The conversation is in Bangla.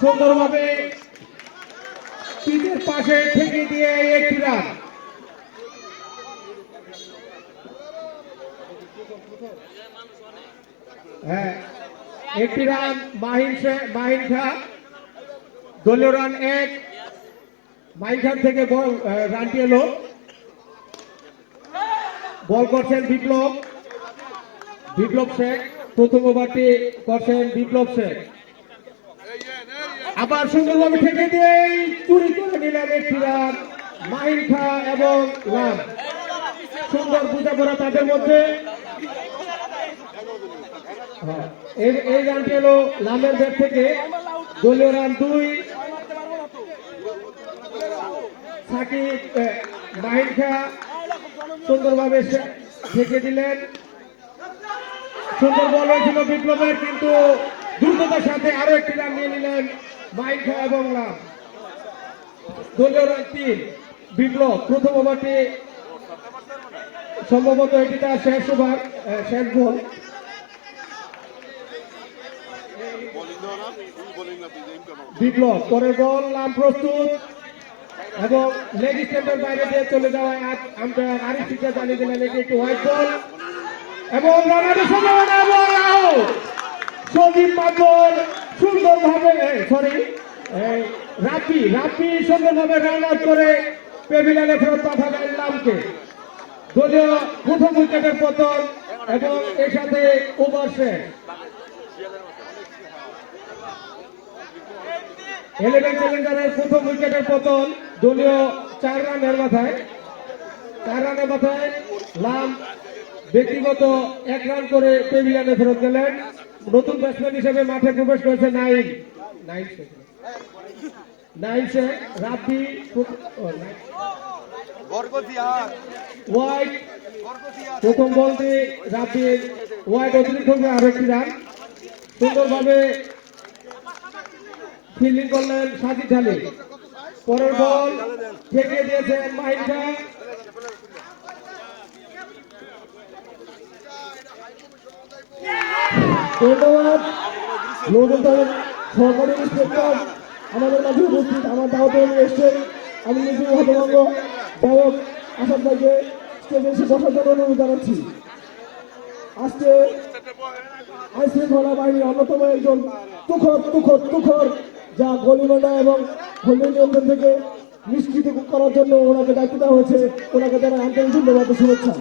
সুন্দরভাবে পিচের পাশে ঠেকে দিয়ে একটি রান। হ্যাঁ, একটি রান মাহিন খা, দলীয় রান 1। মাহিন খান থেকে রানটি এলো। বল করছেন বিপ্লব শেখ। প্রথম ওভারটি করছেন বিপ্লব শেখ। আবার সুন্দরভাবে ঠেকে দিয়ে চুরি করে নিলেন একটি রান মাহিন খা এবং রান। সুন্দর বোঝাপড়া তাদের মধ্যে। এই রানটি হলো লামের ব্যাট থেকে। দলীয় রান 2। সাকিব মাহিন খা সুন্দরভাবে ঠেকে দিলেন। সুন্দর বল হয়েছিল বিপ্লবের, কিন্তু দ্রুততার সাথে আরো একটি রান নিয়ে নিলেন মাহিন খা এবং রান। দলীয় রান 3। বিপ্লব প্রথম ওভারটি সম্ভবত এটি তার শেষ ওভার, শেষ বল। বিপ্লব পরের বল, লাম প্রস্তুত এবং লেগ স্ট্যাম্পের বাইরে দিয়ে চলে যাওয়ায় আম্পায়ার আরিফ সিকদার জানিয়ে দিলেন এটি একটি হোয়াইট বল এবং রানারের সম্ভাবনা এবং আউট। সজীব মাদল সুন্দরভাবে রাফি সুন্দরভাবে রান আউট করে প্যাভিলিয়নে ফেরত পাঠালেন লামকে। দলীয় প্রথম উইকেটের পতন এবং এর সাথে ওভার শেষ। 11 চ্যালেঞ্জারের প্রথম উইকেটের পতন দলীয় 4 রানের মাথায়। লাম ব্যক্তিগত 1 রান করে প্যাভিলিয়নে ফেরত গেলেন। নতুন ব্যাটসম্যান হিসেবে মাঠে প্রবেশ করেছে নাইম শেখ। রাফি ওয়াইড প্রথম বলটি রাফির ওয়াইড অতিরিক্ত আরো একটি রান। সুন্দরভাবে ফিল্ডিং করলেন সাজিদ আলী। পরের বল ঠেকিয়ে দিয়েছেন মাহিন খা। ধন্যবাদ সহকারী ইন্সপেক্টর আমাদের মাঝে উপস্থিত। আমার দাওয়াতে এসছেন। আমি নিজে হতভঙ্গ গায়ক আসাদ ভাইকে স্টেজে এসে বসার জন্য অনুরোধ জানাচ্ছি। আজকে আইন শৃঙ্খলা বাহিনীর অন্যতম একজন তুখর যা গলিমান্ডা এবং হোল্ডিং নিয়ন্ত্রণ থেকে নিষ্কৃত করার জন্য ওনাকে দায়িত্ব দেওয়া হয়েছে। ওনাকে যারা আন্তরিক ধন্যবাদ শুভেচ্ছা।